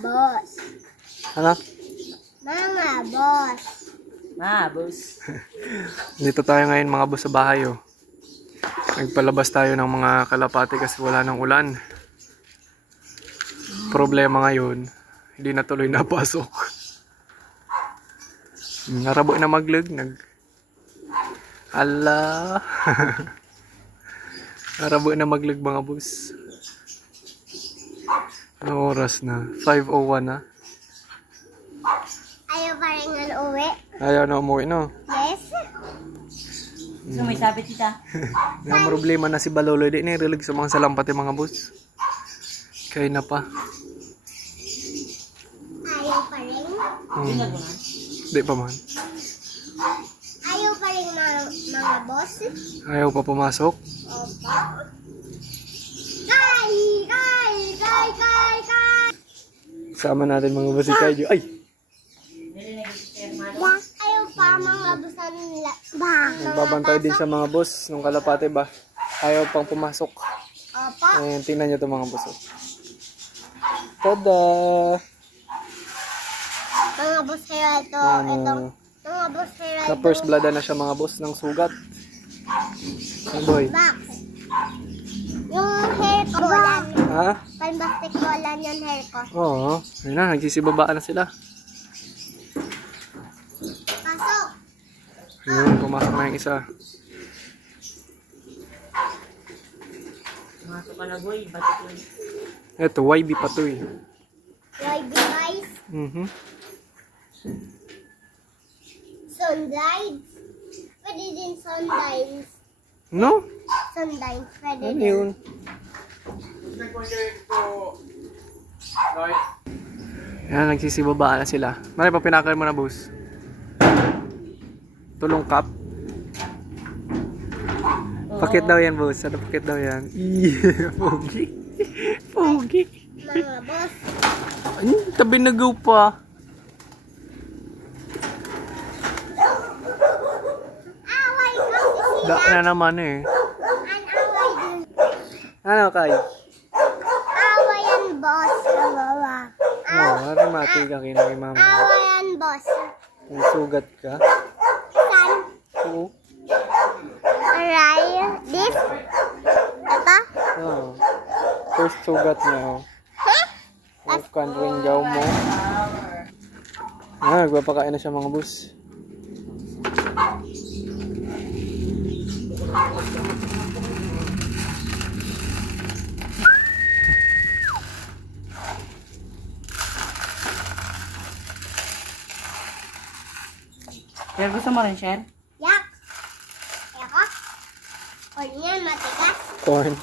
boss. Ano? Mga boss. Ma, boss. Dito tayo ngayon mga boss sa bahay oh. Nagpalabas tayo ng mga kalapati kasi wala ng ulan. Problema ngayon, hindi na tuloy napasok. Narabo na maglag. Ala. Narabo na maglag mga boss. Ano oras na? 5:01 na. Ayaw pa rin nga uwi? Ayaw na umuwi no? Yes. So, may sabi tita. May problema na si Balolo. Di nirilig sa mga salampati mga boss. Kaya na pa. Ayaw pa rin? Di pa man. Ayaw pa rin mga boss? Ayaw pa pumasok. Opo. Kay! Sama natin mga boss si Kaijo. Ay! Ayaw pa mga busan nila. Nagbabantay din sa mga boss nung kalapate ba. Ayaw pang pumasok. Opo. Ayan, tingnan nyo ito mga boss. Tada! Mga boss kaya ito. Mga boss kaya ito. Sa first blood na siya mga boss ng sugat. Boy. Box. Yung hair ko lang. Ha? Palbastik ko lang yung hair ko. Oo. Ayun na, nagsisibabaan na sila. Pasok. Ayun, pumasok na yung isa. Masok ka na, boy. Batik yun. Ito, YB pa to eh. YB guys. Sundides. Pwede din sundides. No? Sundides. Pwede Ano din. yun? Yan, nagsisibabaan na sila. Mali pa pinakain mo na boss. Tulong cup. Pakit daw yan boss. Ano pakit daw yan? Pogi. Pogi. Mga boss. Ay, tabi nagaw pa. Away kasi sila. Da na naman eh. An away din. Ano kay? Away yan boss. Oo, marimati ka kay mama. Away yan boss. May sugat ka? San? Oo. Aray. This? Ito? Oo. First sugat niya oh. Kan ring daw mo. Nagpapakain na siya mga boss. Sir, gusto mo rin, Sher? Yak. Eko? O yan, matigas. Corn.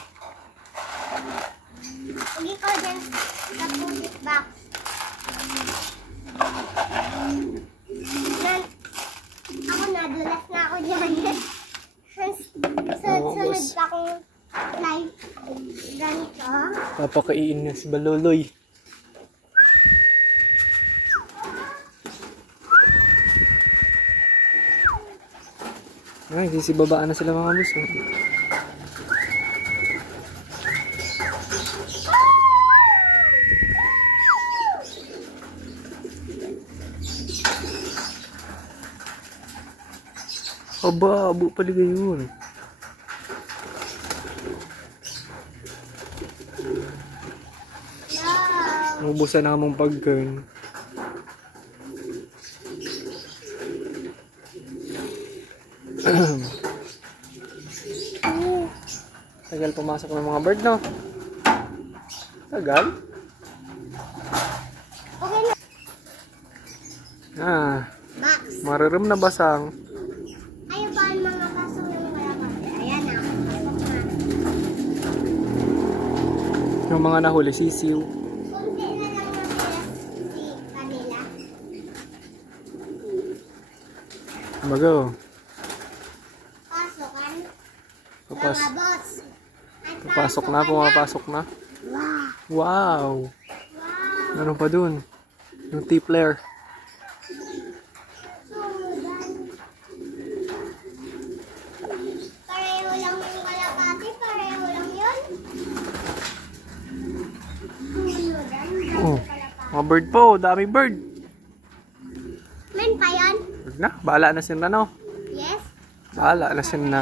Huwag ko dyan sa pusit box. Ako nadulas na ako dyan. Sunod pa akong live. Ganito. Papakain na si Baloloy. Ay, sisibabaan na sila mga boss. Oh. Aba, abo pala yun. Naubusan na mong pagkain. Tagal pumasok ng mga bird, no? Tagal? Okay na. Box. Mariram na basang. Ayaw pa ang mga baso ng wala kasi. Ayan na. Pasok na. Yung mga nahuli, sisiw. Kunti na lang natira si kanila. Bago. Pasokan. Papas Mga boss. papasok na, pumapasok na. Wow. Wow! Wow. Ano pa dun? Yung tipler. Pareho lang yung kalapati. Pareho lang yun. Oh. Mga bird po, dami bird. Men pa yan? Wag na, bahala na sila no. Yes? Bahala na sila na.